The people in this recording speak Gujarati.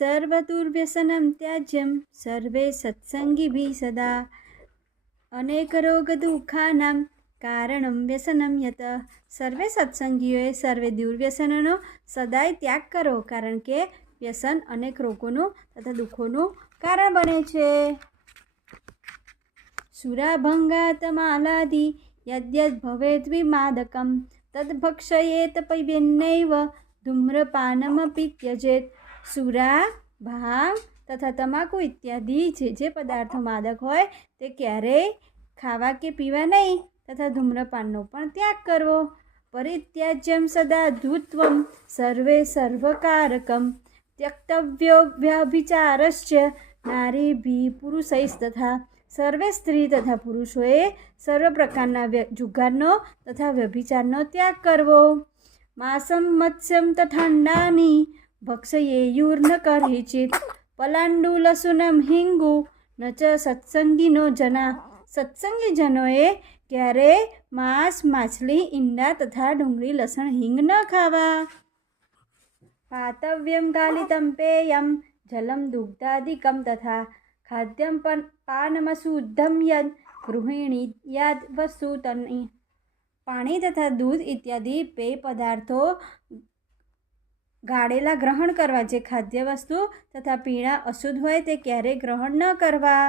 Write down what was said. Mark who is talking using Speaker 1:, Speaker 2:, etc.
Speaker 1: સર્વદુર્વ્યસનમ ત્યાજ્યમ સર્વે સત્સંગીભી સદા અનેકરોગદુઃખાનામ કારણમ વ્યસનમ યત સર્વે સત્સંગીઓએ સર્વે દુર્વ્યસનનો સદાય ત્યાગ કરો કારણ કે વ્યસન અનેક રોગોનું તથા દુઃખોનું કારણ બને છે સુરાભંગાતમાલાદિ યદ્યદ ભવેદ્વિમાદકમ તદ્ભક્ષયેત પૈવ્યન્નૈવ ધૂમ્રપાનમપી ત્યજેત સુરા, ભાંગ તથા તમાકુ ઇત્યાદિ જે જે પદાર્થો માદક હોય તે ક્યારેય ખાવા કે પીવા નહીં તથા ધૂમ્રપાનનો પણ ત્યાગ કરવો. પરિત્યાજ્યમ સદા ધૂત્વમ સર્વે સર્વકારકમ ત્યક્તવ્યો નારી ભી પુરુષૈસ તથા સર્વે સ્ત્રી તથા પુરુષોએ સર્વ પ્રકારના જુગારનો તથા વ્યભિચારનો ત્યાગ કરવો. માસમ મત્સ્યમ તથાંડાની ભક્ષયેયુર્ન કરહિચિત પલાંડુ લસુનમ હિંગુ. ન ચ સત્સંગીનો જના. સત્સંગી જનોએ ક્યારે માંસ, માછલી, ઈંડા તથા ડુંગળી, લસણ, હિંગ ન ખાવા? પાતવ્યમ ગાલિતમ પેયમ. જલમ દુગ્ધાદિકમ તથા ખાદ્યમ પણ પાનમશુદ્ધમ યદ. ગૃહિણી યાદ વસુ તની પાણી તથા દૂધ ઇત્યાદિ પેય પદાર્થો ગાળેલા ગ્રહણ કરવા જે ખાદ્ય વસ્તુ તથા પીણા અશુદ્ધ હોય તે ક્યારેય ગ્રહણ ન કરવા.